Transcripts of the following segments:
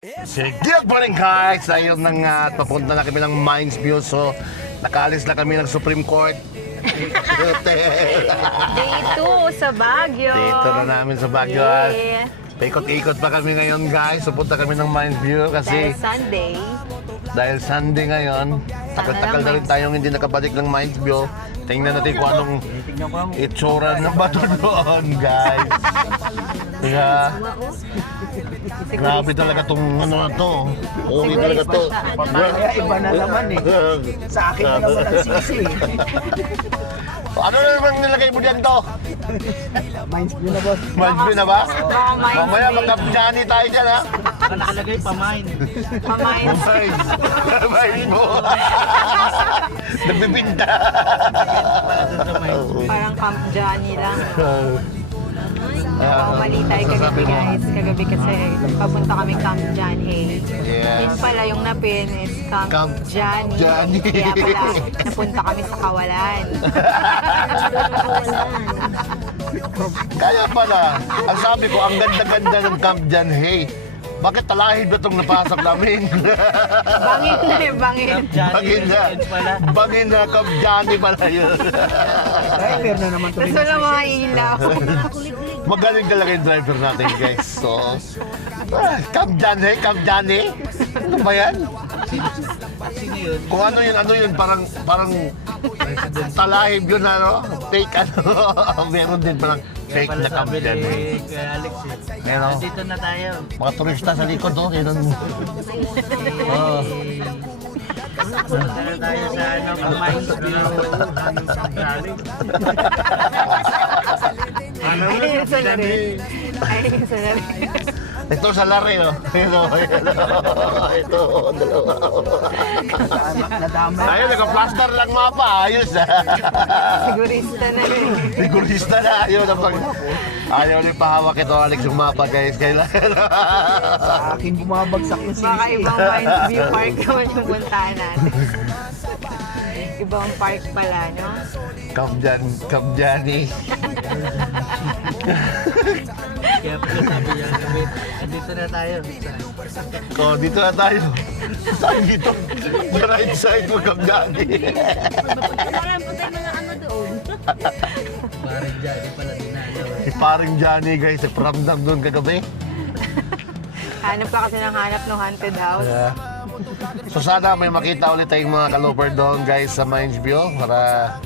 Sige, good morning guys! Ayun na nga, papunta na kami ng Mines View. So, nakaalis na kami ng Supreme Court. Day 2 sa Baguio. Dito na namin sa Baguio. Yeah. Paikot-ikot pa kami ngayon guys. So, punta kami ng Mines View kasi Dahil Sunday. ngayon. Takal-takal na rin tayong hindi nakabalik ng Mines View. Tingnan natin kung anong itsura ng bato doon guys. Kaya, grabe talaga itong ano na to. Okay talaga to. Kaya iba na naman eh. Sa akin na naman ang sisi. Ano na naman nilagay mo dyan to? Minds nyo na boss. Mines View na ba? Baka Mines Mamaya View. magkapjani tayo dyan ha. Nakalagay pa mine. Mines. Mines mo. Nagbibinta. Parang Camp Johnny lang. Mali tayo kagabi guys. Kagabi kasi papunta kami Camp Johnny. Yes. Yun pala yung napin is Camp Camp Johnny. Johnny. Kaya pala napunta kami sa Kawalan. Kaya pala, ang sabi ko, ang ganda-ganda ng Camp John Hay. Bakit talahib na itong napasok namin? Bangin na eh, bangin. Bangin na Camp Johnny pala yun. Driver na naman tuloy. Gusto lang mga ilaw. Magaling talaga yung driver natin guys. So, Camp Johnny, Camp Johnny. Ano ba yan? Kung ano yun, parang talahib yun, ano? Fake ano? Meron din parang fake na Camp Johnny. Kaya Alex eh. Ano? Dito na tayo. Mga turista sa likod, oh. Yun ang... Oh. Dito na tayo sa ano, Minds View. Ayun sa lari. Ayun sa lari. Ito sa lari, oh. Ito, dalawa. Nadama. Ayun, naka-plaster lang mapa. Ayos, Sigurista na rin. Sigurista na. Ayaw ni pahawak ito, Alex, yung mapa, guys. Kailangan. Sa akin bumabagsak yung Baka sisi. ibang Mines View Park naman yung puntahan natin. Ibang park pala, no? Camp Johnny. Kaya pala sabi niya, dito na tayo. Oh, dito na tayo. Saan dito? The right side mo, Camp Johnny. Parang po tayo mga ano doon. Parang dyan, pala din na. Paring Johnny, guys. Nagparamdam doon kagabi. Hanap ka kasi ng hanap ng haunted house. Yeah. So sana may makita ulit tayong mga kalooper doon guys sa Mines View para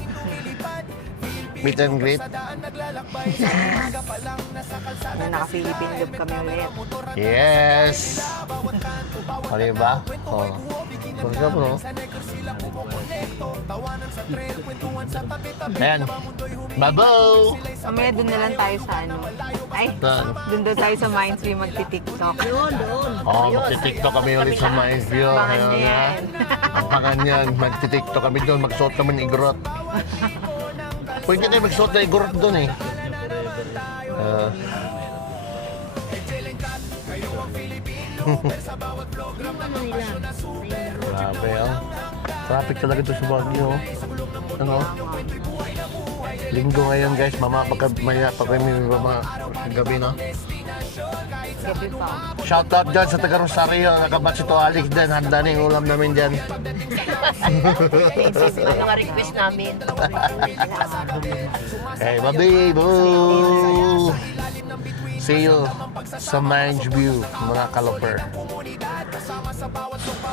meet and greet. Na naka-Philippine Loop kami ulit. Yes! O diba? O. Sorry ka bro. Ayan. Babaw! Mamaya doon na lang tayo sa ano. Ay, Saan? doon daw tayo sa Mines View magti-tiktok. Doon, doon. Oh, magti-tiktok kami ulit sa Mines View. Abangan Ayun, niyo ha? yan. Abangan yan. Magti-tiktok kami doon. Magsuot kami ng igorot. Pwede tayo magsuot ng igorot doon eh. Grabe oh. Traffic talaga ito sa Baguio. Ano? Linggo ngayon guys, maya pa kami mga gabi no? Gabi pa. Shoutout dyan sa taga Rosario, nakabatch ito Alex din, handa na yung ulam namin dyan. Mga request namin. Hey, babi, boo! See you sa Mines View, mga kaloper.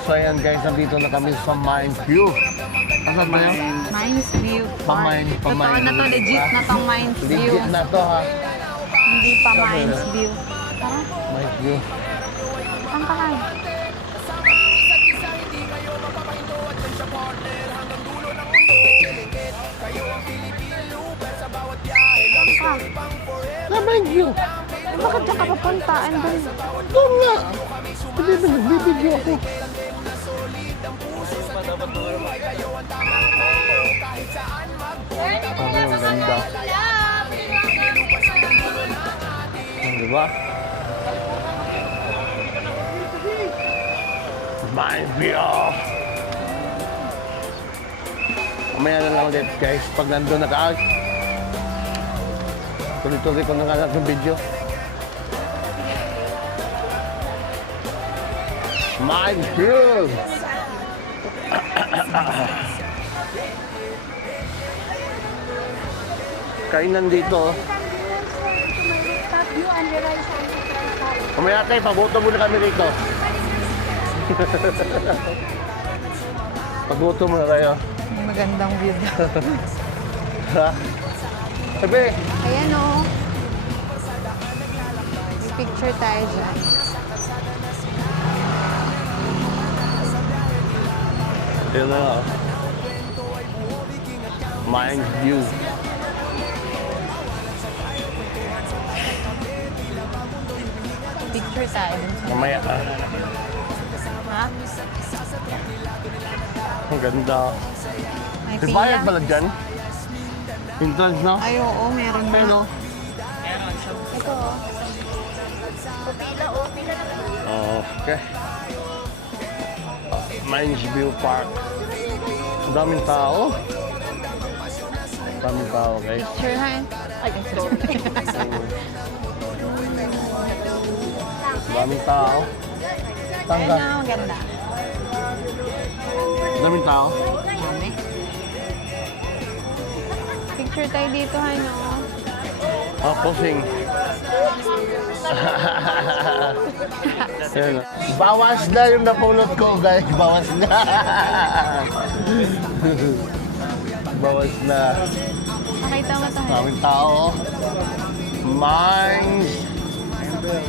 So ayan guys, nandito na kami sa Mines View. Asan ba yun? Mines View Park. Pamain. Totoo na to, legit na tong Mines View. Legit na to ha. Hindi pa Mines View. Tara, Mines View. saan ka kayo? Na Mines View. Bakit dyan ka papunta? Andun. Doon nga. Hindi ba nagbibideo ako? Ang ganda. Diba? Mines View. Mamaya na lang ulit guys. Pag nandun na ka, tuloy-tuloy ko na nga lang yung video. Minesville! Kainan dito. Top view and the right side. Kumaya tayo, paboto muna kami rito. Paboto muna tayo. Magandang view daw. Ha? Sabi, Ayan o. May picture tayo dyan. yun na nga. Minesview. Picture tayo dun sa... Mamaya ka. Ha? Ang ganda. May May pila. bayad pala dyan? Entrance na? Ay, oo, meron na. Pero, Ito o. okay. Minesview Park. Ang daming tao. Ang daming tao, guys. Picture ha? Ay, sorry. Ang daming tao. Ayan Tangga. na, maganda. Ang daming tao. Dami. Picture tayo dito, ha, no? Oh, posing. Ayan na. Bawas na yung napulot ko, guys. Bawas na. Bawas na. Nakita mo tayo. Daming tao. Mines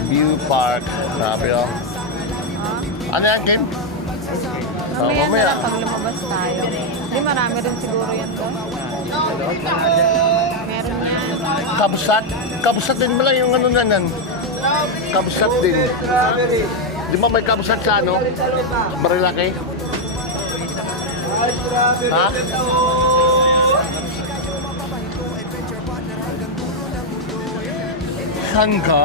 View Park. Sabi oh. Ano yan, Kim? Mamaya na mamaya. lang pag lumabas tayo. Hindi, marami rin siguro yan doon. Meron yan. Kabsat? Kabsat din ba lang yung ano na nan? Kabsat din. Di ba may kabsat sa ano? Marilaki? Ha? Saan ka?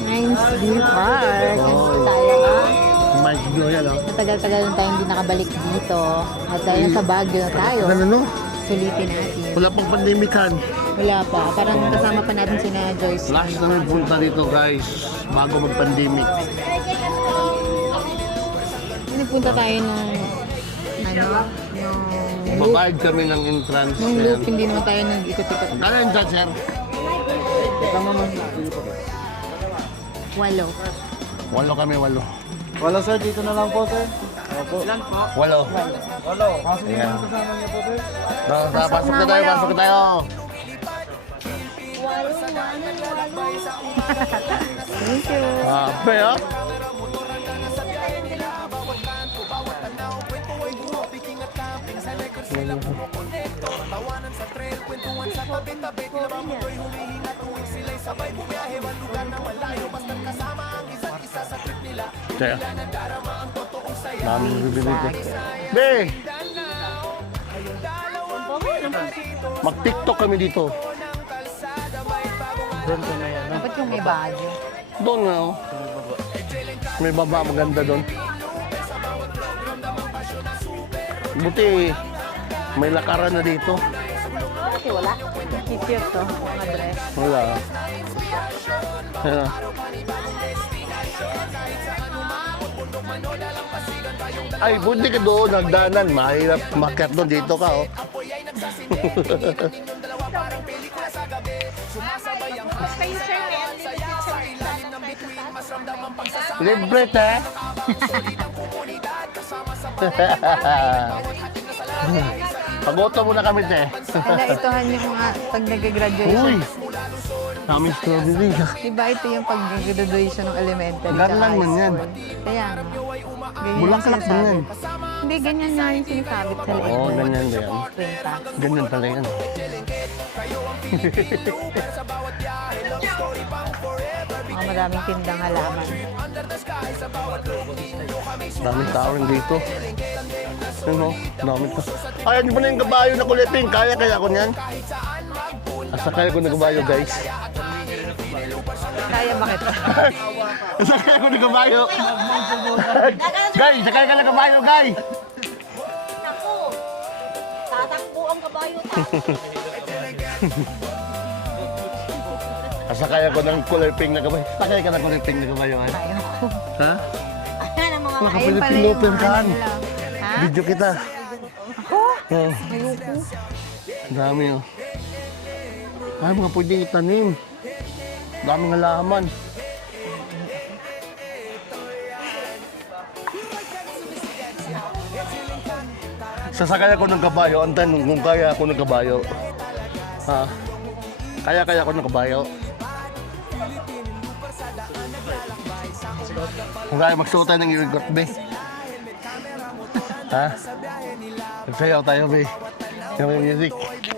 Minesview Park. Oh. Tayo na. Mike View yan oh. Matagal-tagal na tayo hindi nakabalik dito. At dahil sa Baguio na tayo, Ano? sulitin natin. Wala pang pandemican. Wala pa. Parang kasama pa natin sina Joyce. Last na punta dito guys, bago mag-pandemic. Nagpunta tayo nung nung Babayad kami ng entrance. nung loop, hindi naman tayo nag-ikot-ikot. Kano yung chat, sir? Walo. Walo kami, walo. Wala sir, dito na lang po sir. Opo. Ilan po? Walo. Wala. Pasok niyo Ayan. yung kasama niyo po sir. Pasok na tayo, pasok na tayo. Thank you. Ape, ah. Kaya, namin bibili ko. Be! Mag-tiktok kami dito. Dapat yung may Baguio. Doon nga, oh. May baba maganda doon. Buti, may lakaran na dito. Kasi wala. Cute to, ang address. Wala. Ayan. Ay, buti ka doon, nagdanan. Mahirap makyat doon. Dito ka, oh. Kayo sir, Libre, te. Pagoto muna kami, te. Kaya itohan yung mga pag Uy! nag-graduation. Kami strawberry. Diba ito yung pag graduation ng elementary Ganun tsaka lang high man yan. school. Kaya nga. Ganyan Bulaklak yung din yan. sinasabi. Hindi, ganyan nga yung sinasabit sa leeg. Oo, ganyan ba yan? Kwenta. Ganyan pala yan. Mga maraming tindang halaman. Daming tao rin dito. Ano? Daming tao. Ay, ano ba na yung kabayo na kuliting? Kaya ko niyan? Asakay ko na kabayo, guys. Kaya bakit? Asakay ko na kabayo. Guys, sakay ka na kabayo, guys. Naku, tatakbo ang kabayo ta. Asakay ako ng kulay pink na kabayo. Sakay ka ng kulay pink na kabayo, ay? Ayaw ko. Ha? mga Mga ayun pala Pilipino yung mga kan. ano nila. Ha? Video kita. Ako? Oh, Ayoko. dami oh. Ay, mga pwede itanim. Daming halaman. Sasakay ako ng kabayo. Ang tanong kung kaya ako ng kabayo. Ha? Kaya ako ng kabayo. Kung kaya magsuot tayo ng irigot, be. Ha? Magsayaw tayo, be. Yung may music.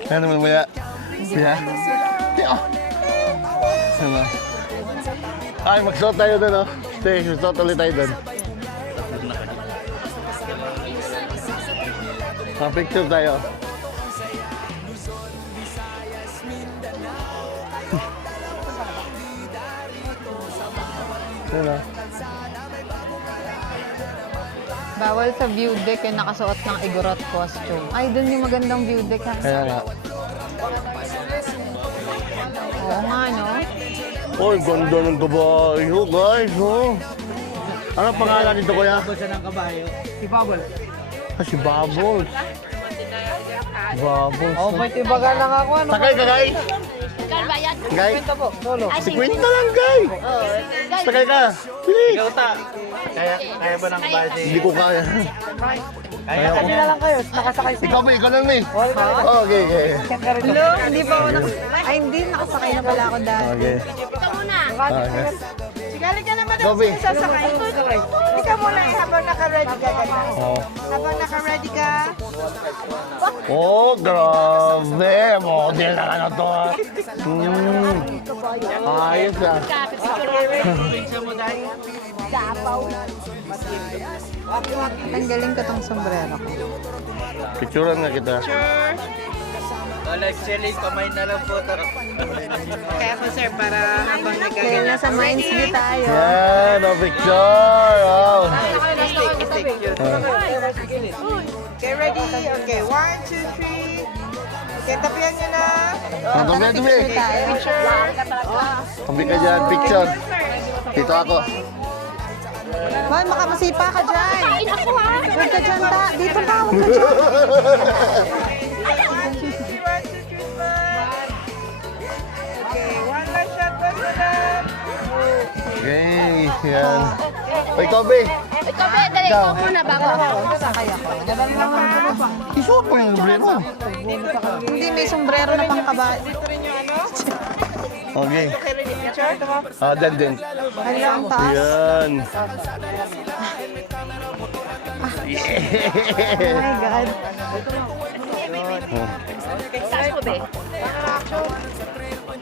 Ano mamaya? Siya? Siya? Ano? Ay, magsuot tayo doon, oh. Stay, magsuot ulit tayo doon. Picture tayo. Ano? Bawal sa view deck yung nakasuot ng Igorot costume. Ay, dun yung magandang view deck ha. Kaya nga. Oo nga, no? Oy, ganda ng kabayo, guys, oh. Ano pangalan nito, kuya? Ako siya ng kabayo. Si Bubble. Ah, si Bubbles. Bubbles. Oh, may tibaga lang ako. Ano? Sakay ka, guys? Guys? Kwenta po, solo. Si Quinta lang, guys. Sakay ka. Bili. Ikaw ta. Kaya ba ng kabayo si... Hindi ko kaya. Kaya ko na lang kayo. Nakasakay si... Ikaw lang, eh. Oh, okay, okay. Hello? Hindi pa ako Ay, hindi. Nakasakay na pala ako dati. Okay. Okay. Galing ka naman Gobi. ako sasakay. Ikaw muna habang naka-ready ka ganyan. Oh. Habang naka-ready ka. Oh, grabe. Model na ano to, ah. Ayos, ah. Ang galing ko tong sombrero ko. Picturean nga kita. Wala, actually, kamay na lang po. Kaya po sir, para habang Kaya nasa Minds View tayo. Yan, no picture. Wow. Okay, ready? Okay, 1, 2, 3. Okay, tapian nyo na. Tabi, tabi. Picture. Tabi ka dyan, picture. Dito ako. Hoy, makamasipa ka dyan. Huwag ka dyan, ta. Dito ka, huwag ka dyan. 1, 2, 3, smile. Okay, one last shot. One last. Okay, yan. Oy, Kobe. Ikaw. Sakay ako. Isuot mo yung sombrero. Hindi, may sombrero na pang kabayo. Okay. Okay, ready? Picture? Ah, din. Hala, ang taas. Yan.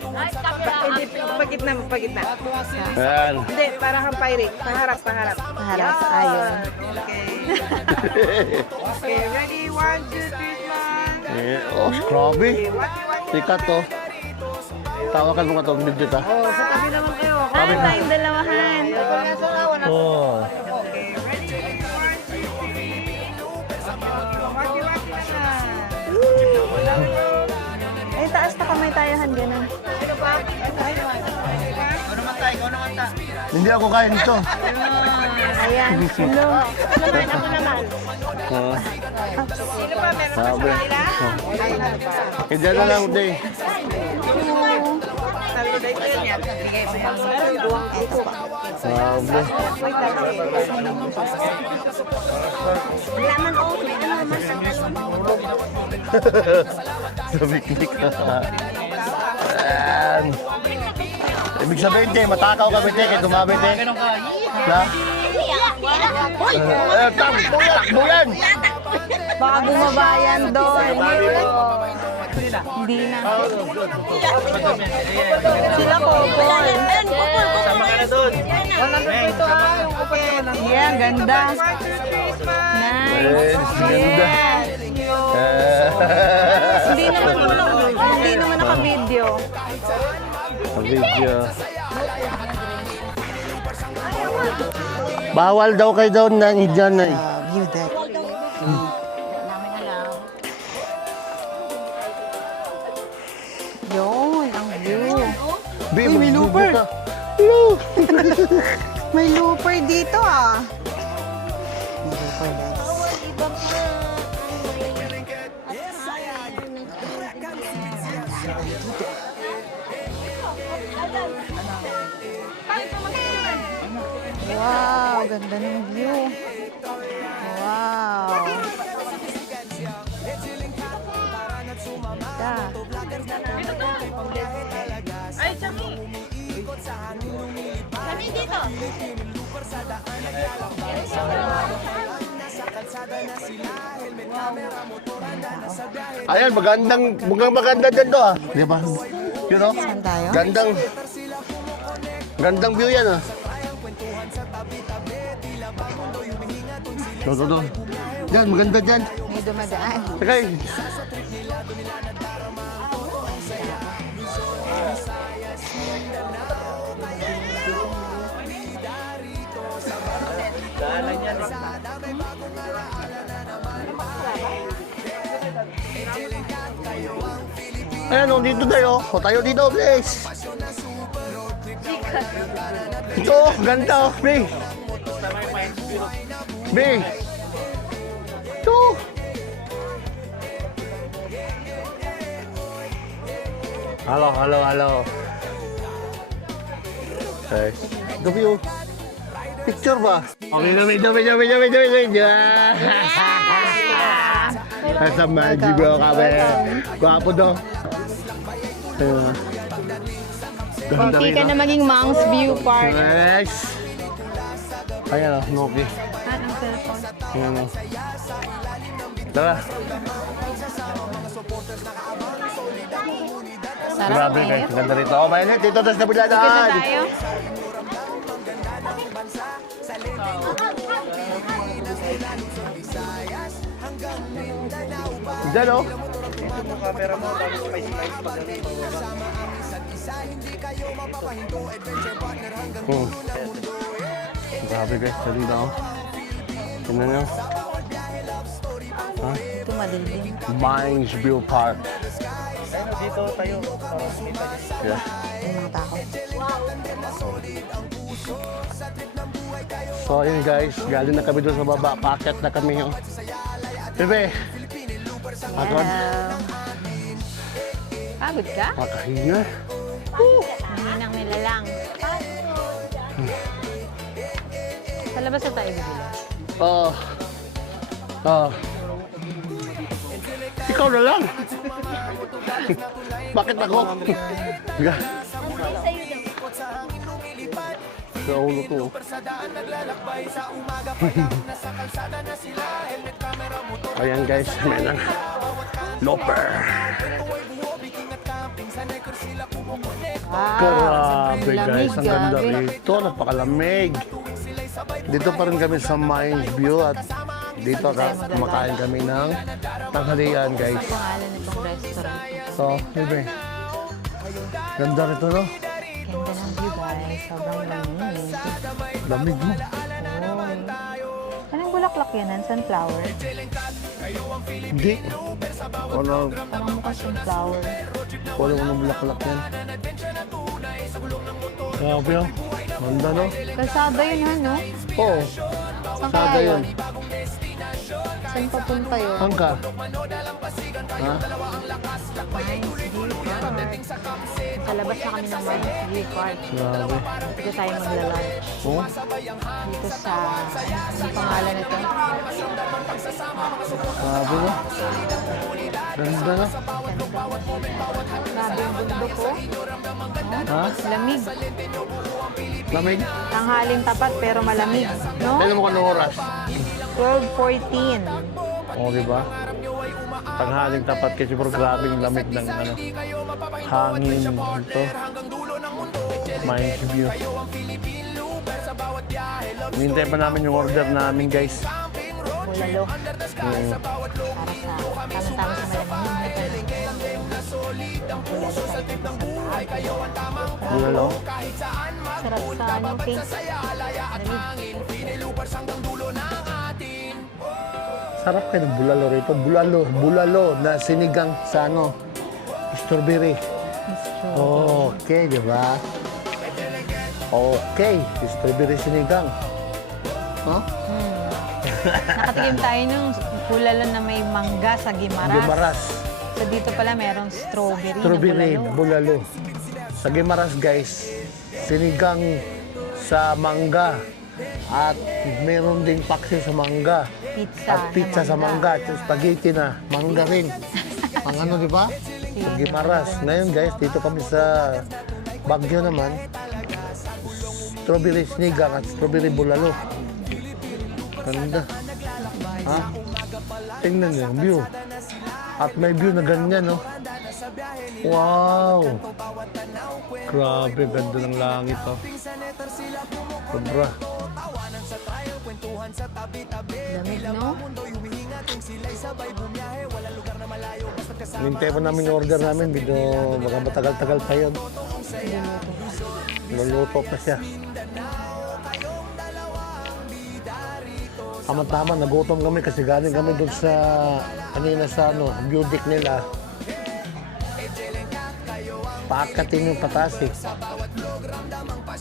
Oh my God. Hindi, pagitna, pagitna. Yan. Hindi, para kang pirate. Paharap, paharap. Paharap, ayun. Okay, ready? 1, 2, 3, smile. Oh, grabe. Sikat to. Tawakan mo ka to, midget ha. Oh, sa tabi naman kayo. Sabi na. Tayong dalawahan. Oh. Okay, ready? 1, 2, 3. Waki-waki na na. Ay, taas na kamay tayohan, ganun. Hindi ako kaya nito. Ayan. Hello. Oh. Sino pa? Meron pa Sabi. sa kanila? Eh, dyan na lang, day. Sabi na ito niya. Sabi. Sa picnic. Ayan. Ibig sabihin, te, matakaw kami, te, kaya tumabi, te. Na? Takbo yan! Baka bumabayan doon. Hindi na. Sila ko. Sama ka na doon. Yeah, ganda. 1, 2, 3, smile. Nice. Ganda. Yes. Hindi naman naka-video. Video. Bawal daw kayo daw na dyan na View deck. Yun, ang view. may looper. May looper dito ah. for this. Iba pa. Wow, ganda ng view. Wow. Ganda. Ay, Changi! Kami dito. Ayan, maganda din to ah. Di ba? You know? Saan tayo? Gandang view yan ah. Doon. Yan, maganda dyan. May dumadaan. Sakay. Ayan o, dito tayo. O tayo dito, please. Ito, ganda o, Bey. Bey. Ito. Halo. Okay. The view. Picture ba? Okay, video. Nasa Magic bro kami. Gwapo daw. Ayun. Ganda Okay ka rin, na maging Monk's View Park. Nice. Ayan o, Noki. Ang cellphone. Ayan o. Tara. Sarap Grabe eh. guys, ganda rito. Oh, mainit. Dito tayo sa Ikot na biladaan. tayo. Diyan o. Hmm. Grabe guys, dali na o. Tingnan nyo. Ha? Ito madilim. Mines View Park. Dito tayo. Yeah. Yung mga tao. So ayun guys, galing na kami doon sa baba. Paakyat na kami yung. Bebe, agad. Pagod ka? Makahinga. Mahinang nilalang. Sa labas na tayo bibili. Oh. Ikaw na lang. Bakit ako? Sa ulo ko. Ayan guys, may nang loper. Grabe guys, ang ganda rito. Napakalamig. Dito pa rin kami sa Mines View at dito kumakain kami ng tanghalian guys. Ang pangalan nitong restaurant. So, bebe. Ganda rito no? Ganda ng view guys. Sobrang lamig. Lamig mo. Oy. Anong bulaklak yan? Sunflower? Hindi. Wala, Parang mukha sunflower. wala nang bulaklak yan. Grabe oh. Ganda no? Kalsada yun ha, no? Oo. Saan Sada kaya yun. yun? Saan papunta yun? Saan ka? Ha? Mines View Park. Sa labas na kami ng Mines View Park. Grabe. Dito tayo magla-lunch. Oh, Dito sa... Anong pangalan nito? grabe no? Ganda no? Grabe yung bundok ko. Ha? Lamig. Lamig? Tanghaling tapat pero malamig. No? Tignan mo kung anong oras. 12:14. Oo, di ba? Tanghaling tapat kasi pero grabing lamig ng ano, hangin dito. Mines View. Hinintay pa namin yung order namin guys. Bulalo. Mm. Para sa tama-tama sa malamig. Bulalo. Sarap sa anong taste. Malamig. Sarap kayo ng bulalo rito. Bulalo na sinigang sa ano, strawberry. Okay, di ba? Okay, strawberry sinigang. Huh? Nakatikim tayo ng bulalo na may mangga sa Gimaras. Gimaras. So dito pala merong strawberry, Strawberry, na bulalo. bulalo. Sa Gimaras guys, sinigang sa mangga. At meron din paksi sa mangga. Pizza At pizza na sa mangga. At spaghetti na mangga rin. Ang ano, di ba? Sa Gimaras. Ngayon guys, dito kami sa Baguio naman. Strawberry sinigang at strawberry bulalo. Ganda. Ha? Tingnan niyo yung view. At may view na ganyan, no? Wow! Grabe, ganda ng langit, oh. Sobra. Lamig, no? Hintay pa namin yung order namin. Medyo baka matagal-tagal pa yun. Luluto pa siya. Tama-tama, nagutom kami kasi galing kami doon sa kanina sa view deck nila. Paakatin yung patas eh.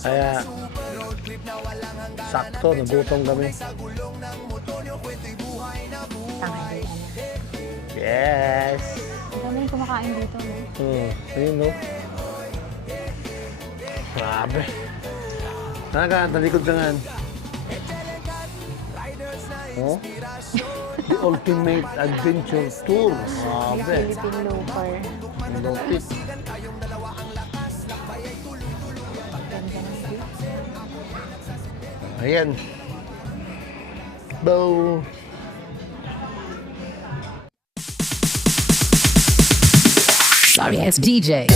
Kaya sakto, nagutom kami. Tanghali. Yes! Ang dami yung kumakain dito, no? Ayun no. Grabe. Talikod ka nga. Oh? The Ultimate Adventure Tour. May Grabe. Philippine local. Lupit. Ganda ng view. Ayan. Bow. Sorry ass DJ.